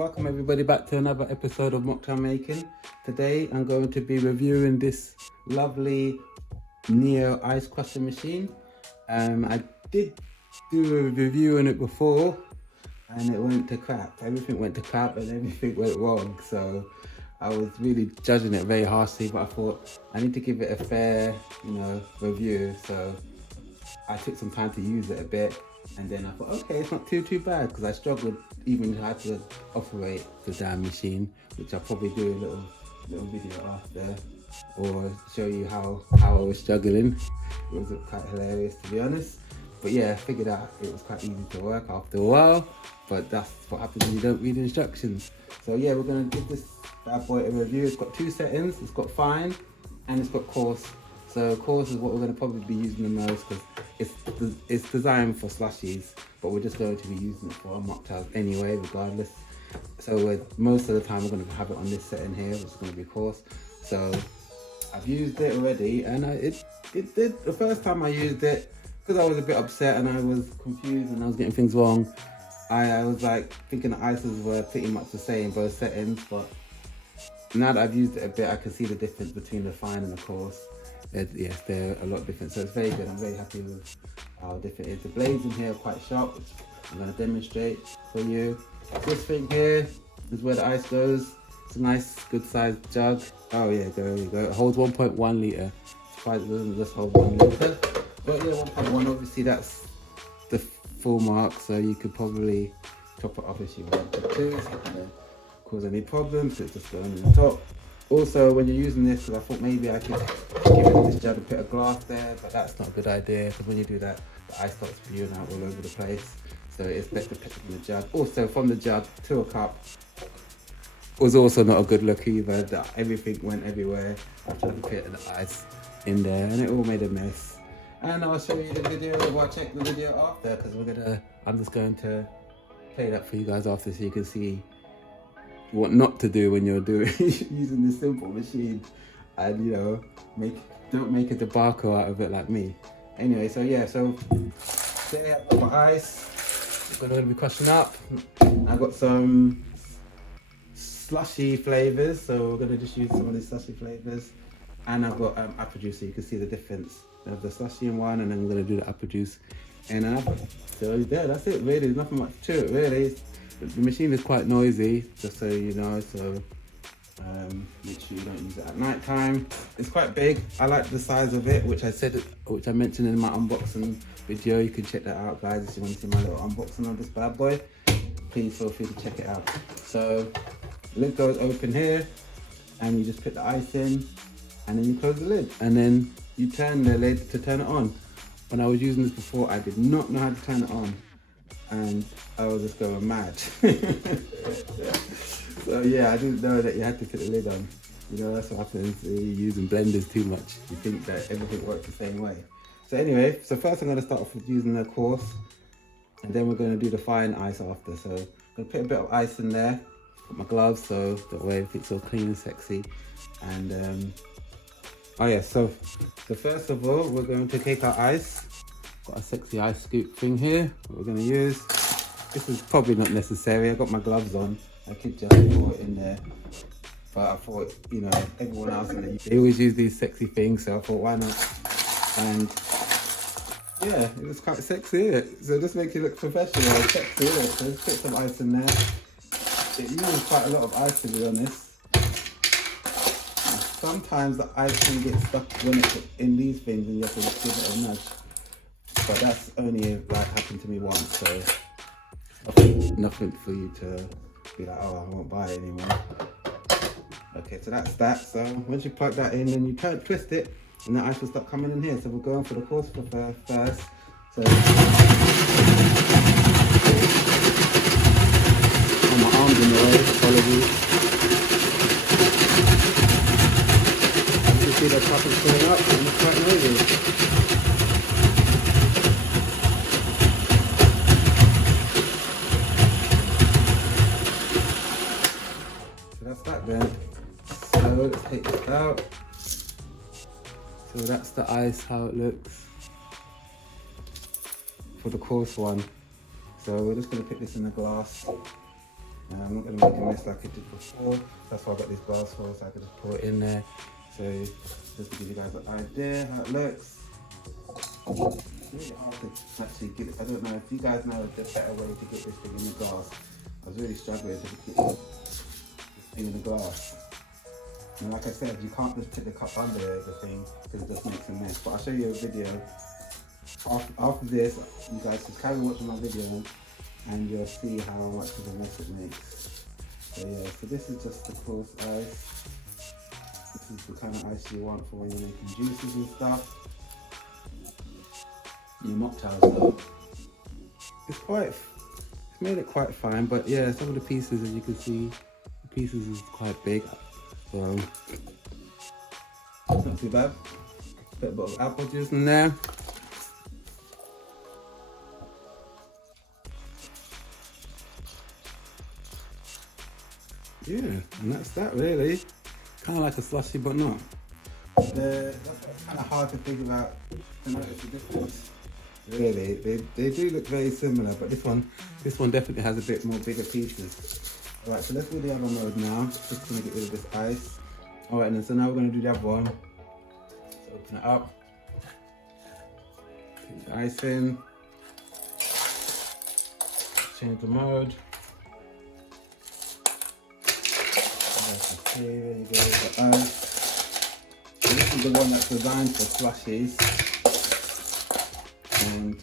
welcome everybody back to another episode of Mocktail Making. Today I'm going to be reviewing this lovely Neo ice crusher machine. I did do a review on it before and it went to crap. Everything went to crap and everything went wrong. So I was really judging it very harshly, but I thought I need to give it a fair, review. So I took some time to use it a bit. And then I thought, okay, it's not too bad, because I struggled even how to operate the damn machine, which I'll probably do a little video after, or show you how I was struggling. It was quite hilarious, to be honest. But yeah, I figured out it was quite easy to work after a while, but that's what happens when you don't read instructions. So yeah, we're gonna give this bad boy a review. It's got two settings, it's got fine and it's got coarse. So coarse is what we're going to probably be using the most, because it's designed for slushies, but we're just going to be using it for our mocktails anyway, regardless. So most of the time we're going to have it on this setting here, which is going to be coarse. So I've used it already, and it did. The first time I used it, because I was a bit upset and I was confused and I was getting things wrong, I was like thinking the ices were pretty much the same, both settings, but now that I've used it a bit, I can see the difference between the fine and the coarse. Yes, they're a lot different, so it's very good. I'm very happy with how different it is. The blades in here are quite sharp, which I'm going to demonstrate for you. This thing here is where the ice goes. It's a nice, good sized jug. Oh yeah, there you go. It holds 1.1 litre. Surprised it doesn't just hold 1 litre. But yeah, 1.1, obviously that's the full mark, so you could probably top it off if you want to. It's not going to cause any problems, it's just going on the top. Also, when you're using this, because I thought maybe I could give it this jug and put a glass there, but that's not a good idea, because when you do that, the ice starts spewing out all over the place. So it's better to put it in the jug. Also, from the jug to a cup was also not a good look either. Everything went everywhere. I tried to put the ice in there, and it all made a mess. And I'll show you the video, or I'll check the video after, because I'm just going to play that for you guys after, so you can see what not to do when you're using this simple machine, and don't make a debacle out of it like me. Anyway, so yeah, so there I've got my ice. We're going to be crushing up. I've got some slushy flavors, so we're going to just use some of these slushy flavors. And I've got apple juice, so you can see the difference of the slushy in one, and then I'm going to do the apple juice in another. So yeah, that's it really. There's nothing much to it really. The machine is quite noisy, just so you know, so make sure you don't use it at night time. It's quite big. I like the size of it, which I mentioned in my unboxing video. You can check that out, guys, if you want to see my little unboxing of this bad boy. Please feel free to check it out. So the lid goes open here, and you just put the ice in, and then you close the lid, and then you turn the lid to turn it on. When I was using this before, I did not know how to turn it on, and I was just going mad. So yeah, I didn't know that you had to put the lid on. That's what happens when you're using blenders too much. You think that everything works the same way. So anyway, so first I'm going to start off with using the coarse, and then we're going to do the fine ice after. So I'm going to put a bit of ice in there, put my gloves so that way everything's all clean and sexy. And oh yeah, so first of all, we're going to take our ice. Got a sexy ice scoop thing here that we're going to use. This is probably not necessary. I got my gloves on. I could just pour it in there, but I thought, everyone else they always use these sexy things, so I thought, why not? And yeah, it was quite sexy, isn't it? So this makes you look professional and sexy, isn't it? So let's put some ice in there. It uses quite a lot of ice, to be honest. Sometimes the ice can get stuck when it's in these things, and you have to just give it a nudge. But that's only happened to me once, so nothing for you to be like, oh, I won't buy it anymore. Okay, so that's that. So once you plug that in, then you twist it, and the ice will start coming in here. So we're going for the coarse first. So my arms in the way, apologies. As you can see, the top is filling up, and it's quite noisy. That's that then. So let's take this out. So that's the ice, how it looks for the coarse one. So we're just going to put this in a glass. I'm not going to make a mess like I did before. That's why I got this glass for, so I can just pour it in there. So just to give you guys an idea how it looks. It's really hard to actually get it. I don't know if you guys know the better way to get this thing in the glass. I was really struggling to get this thing in the glass. And like I said, you can't just put the cup under the thing because it just makes a mess. But I'll show you a video. After this, you guys just carry on watching my video and you'll see how much of a mess it makes. So yeah, so this is just the coarse ice. This is the kind of ice you want for when you're making juices and stuff. Your mocktails though. It's made it quite fine, but yeah, some of the pieces, as you can see, the pieces is quite big. So not too bad. Put a bit of apple juice in there. Yeah, and that's that really. Kind of like a slushy, but not. That's kind of hard to think about to notice the difference. Really, they do look very similar, but this one definitely has a bit more bigger pieces. All right, so let's do the other mode now. Just gonna get rid of this ice. All right, and then so now we're gonna do the other one. So open it up. Put the ice in. Change the mode. Okay, there you go, the ice. So this is the one that's designed for slushies. And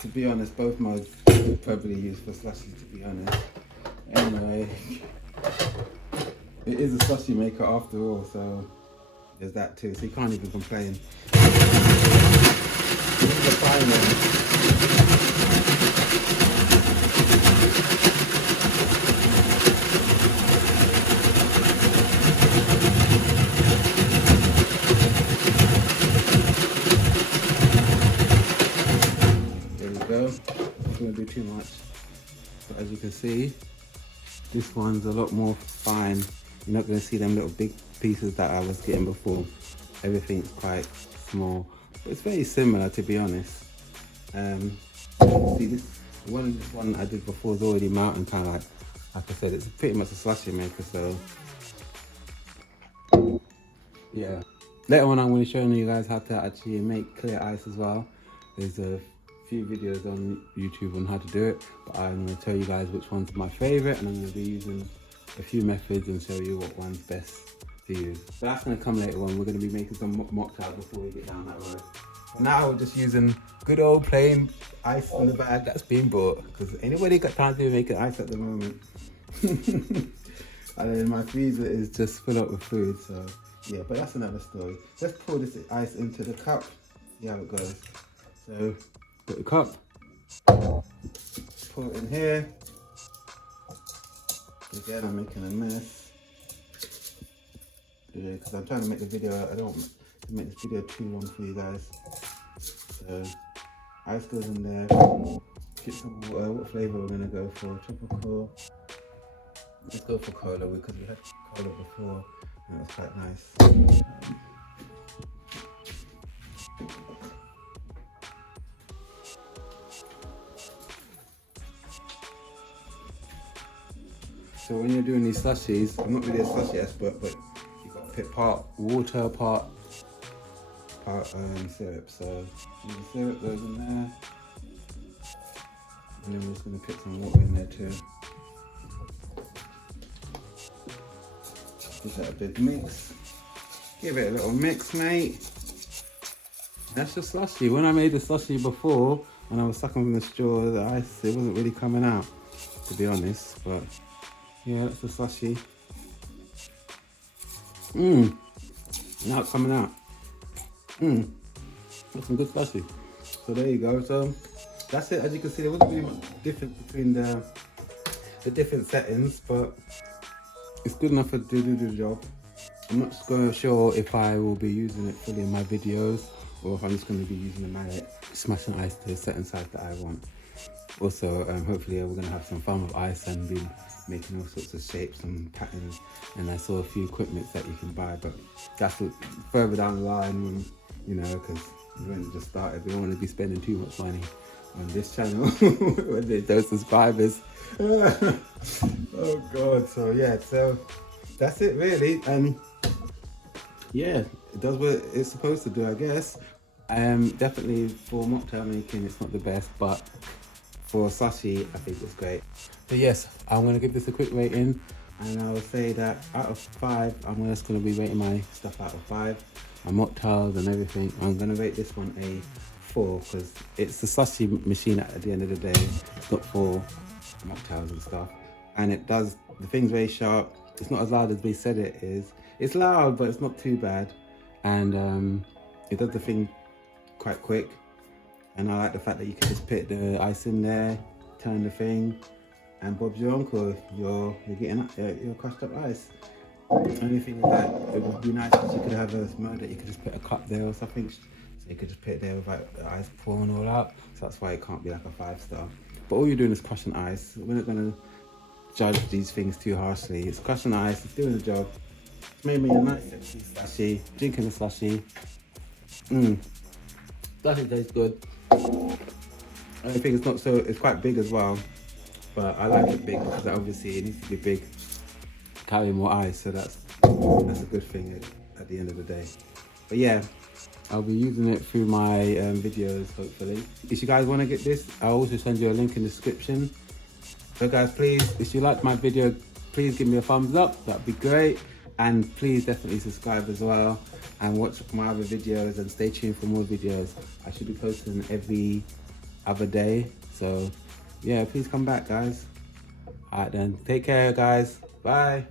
to be honest, both modes are probably used for slushies, to be honest. Anyway, it is a slushy maker after all, so there's that too, so you can't even complain. This is the final. I'm going to do too much, but as you can see, this one's a lot more fine. You're not going to see them little big pieces that I was getting before. Everything's quite small, but it's very similar, to be honest. See, this one I did before is already melting, kind of like I said, it's pretty much a slushy maker. So yeah, later on I'm going to be showing you guys how to actually make clear ice as well. There's a few videos on YouTube on how to do it, but I'm going to tell you guys which one's my favorite, and I'm going to be using a few methods and show you what one's best to use. So that's going to come later on. We're going to be making some mocktail before we get down that road. For now, we're just using good old plain ice in the bag that's been bought, because anybody got time to make ice at the moment. And then my freezer is just full up with food, so yeah, but that's another story. Let's pour this ice into the cup, see how it goes. So put the cup, pour it in here. Again, I'm making a mess. Yeah, because I'm trying to make the video, I don't want to make this video too long for you guys. So, ice goes in there. Get some water. What flavour we're going to go for? Tropical. Let's go for cola, because we had cola before and it was quite nice. So when you're doing these slushies, I'm not really a slushy expert, but you've got to pick part water, part syrup. So the syrup goes in there, and then we're just going to put some water in there too. Give that a big mix. Give it a little mix, mate. That's the slushy. When I made the slushy before, and I was sucking from the straw, the ice, it wasn't really coming out, to be honest, but yeah, that's the slushy. Now it's coming out. That's some good slushy. So there you go. So that's it. As you can see, there wasn't really much difference between the different settings, but it's good enough to do the job. I'm not sure if I will be using it fully in my videos, or if I'm just going to be using the mallet, smashing ice to a certain size that I want. Also, hopefully we're going to have some fun with ice and be making all sorts of shapes and patterns. And I saw a few equipment that you can buy, but that's further down the line, you know, because we only just started. We don't want to be spending too much money on this channel when there's those subscribers. Oh god, so yeah, so that's it really. And yeah, it does what it's supposed to do, I guess. Definitely for mocktail making it's not the best, but for slushy I think it's great. So yes, I'm gonna give this a quick rating, and I will say that out of 5, I'm just gonna be rating my stuff out of 5, my mocktails and everything. I'm gonna rate this one a 4 because it's a slushy machine at the end of the day. It's not for mocktails and stuff, and it does the thing's very sharp. It's not as loud as we said it is. It's loud, but it's not too bad, and it does the thing quite quick. And I like the fact that you can just put the ice in there, turn the thing, and Bob's your uncle. You're getting your crushed up ice. Only thing is that it would be nice if you could have a mode that you could just put a cup there or something, so you could just put it there without the ice pouring all out. So that's why it can't be like a 5-star. But all you're doing is crushing ice. We're not going to judge these things too harshly. It's crushing ice, it's doing the job. It's made me a nice sexy slushy, drinking a slushy. Slushy tastes good. I think it's quite big as well, but I like it big because obviously it needs to be big, carry more ice, so that's a good thing at the end of the day. But yeah, I'll be using it through my videos hopefully. If you guys want to get this, I'll also send you a link in the description. So guys, please, if you like my video, please give me a thumbs up, that'd be great. And please definitely subscribe as well and watch my other videos, and stay tuned for more videos. I should be posting every other day, so yeah, please come back guys. Alright then, take care guys, bye.